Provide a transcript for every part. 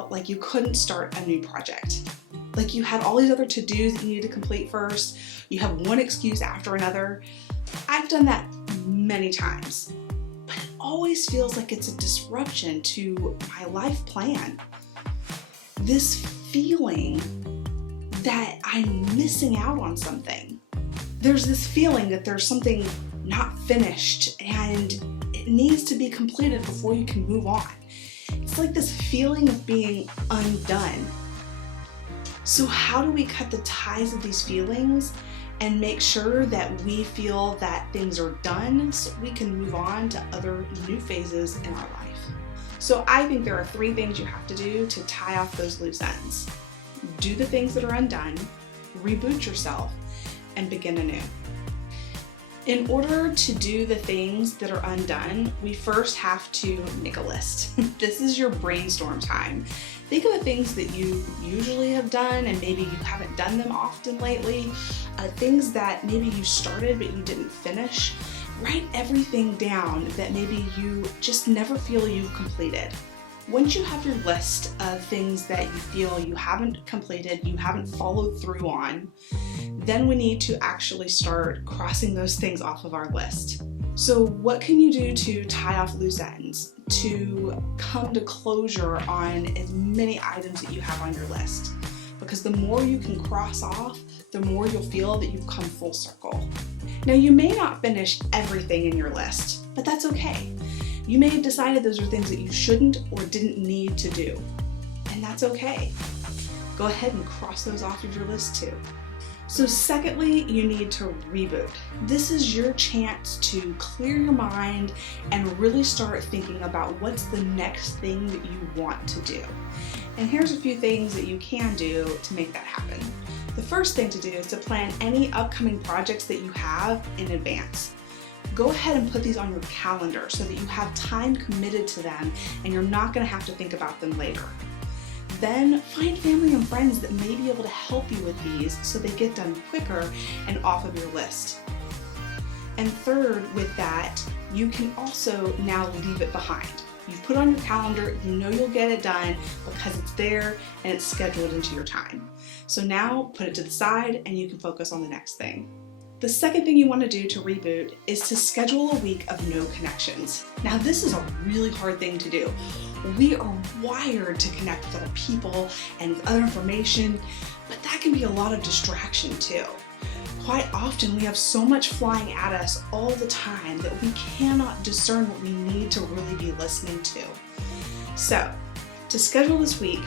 felt like you couldn't start a new project. Like you had all these other to-dos that you needed to complete first. You have one excuse after another. I've done that many times, but it always feels like it's a disruption to my life plan. This feeling that I'm missing out on something. There's this feeling that there's something not finished and it needs to be completed before you can move on. It's like this feeling of being undone. So how do we cut the ties of these feelings and make sure that we feel that things are done so we can move on to other new phases in our life? So I think there are 3 things you have to do to tie off those loose ends. Do the things that are undone, reboot yourself, and begin anew. In order to do the things that are undone, we first have to make a list. This is your brainstorm time. Think of the things that you usually have done and maybe you haven't done them often lately, things that maybe you started but you didn't finish. Write everything down that maybe you just never feel you've completed. Once you have your list of things that you feel you haven't completed, you haven't followed through on, then we need to actually start crossing those things off of our list. So what can you do to tie off loose ends, to come to closure on as many items that you have on your list? Because the more you can cross off, the more you'll feel that you've come full circle. Now you may not finish everything in your list, but that's okay. You may have decided those are things that you shouldn't or didn't need to do, and that's okay. Go ahead and cross those off of your list too. So secondly, you need to reboot. This is your chance to clear your mind and really start thinking about what's the next thing that you want to do. And here's a few things that you can do to make that happen. The first thing to do is to plan any upcoming projects that you have in advance. Go ahead and put these on your calendar so that you have time committed to them and you're not going to have to think about them later. Then find family and friends that may be able to help you with these so they get done quicker and off of your list. And third, with that, you can also now leave it behind. You put on your calendar, you know you'll get it done because it's there and it's scheduled into your time. So now put it to the side and you can focus on the next thing. The second thing you want to do to reboot is to schedule a week of no connections. Now this is a really hard thing to do. We are wired to connect with other people and with other information, but that can be a lot of distraction too. Quite often we have so much flying at us all the time that we cannot discern what we need to really be listening to. So to schedule this week,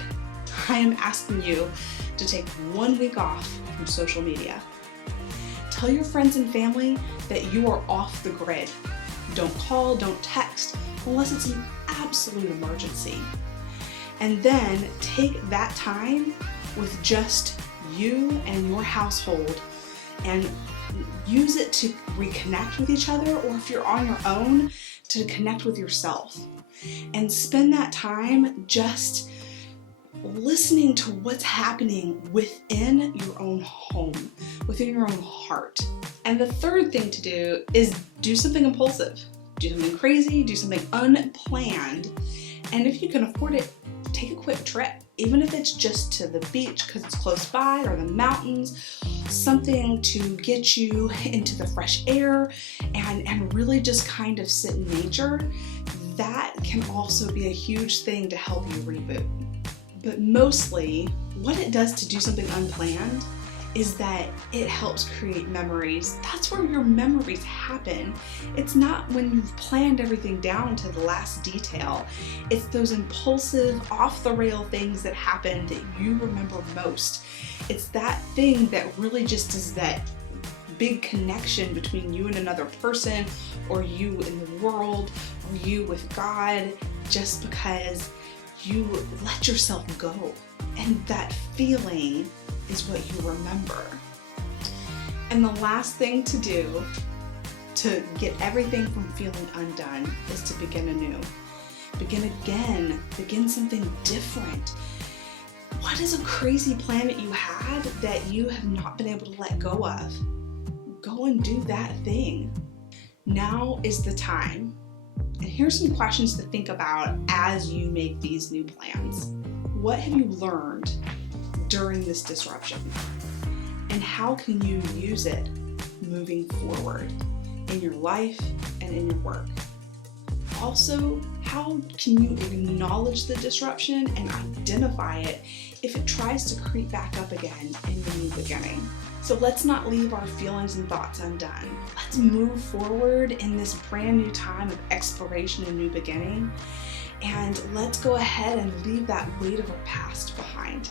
I am asking you to take 1 week off from social media. Tell your friends and family that you are off the grid. Don't call, don't text, unless it's an absolute emergency. And then take that time with just you and your household and use it to reconnect with each other, or if you're on your own, to connect with yourself. And spend that time just listening to what's happening within your own home, within your own heart. And the third thing to do is do something impulsive. Do something crazy, do something unplanned, and if you can afford it, take a quick trip. Even if it's just to the beach because it's close by, or the mountains, something to get you into the fresh air and really just kind of sit in nature, that can also be a huge thing to help you reboot. But mostly, what it does to do something unplanned is that it helps create memories. That's where your memories happen. It's not when you've planned everything down to the last detail. It's those impulsive, off-the-rail things that happen that you remember most. It's that thing that really just is that big connection between you and another person, or you in the world, or you with God, just because you let yourself go. And that feeling is what you remember. And the last thing to do to get everything from feeling undone is to begin anew. Begin again, begin something different. What is a crazy plan that you had that you have not been able to let go of? Go and do that thing. Now is the time. And here's some questions to think about as you make these new plans. what have you learned during this disruption? And how can you use it moving forward in your life and in your work? Also, how can you acknowledge the disruption and identify it if it tries to creep back up again in the new beginning? So let's not leave our feelings and thoughts undone. Let's move forward in this brand new time of exploration and new beginning. And let's go ahead and leave that weight of our past behind.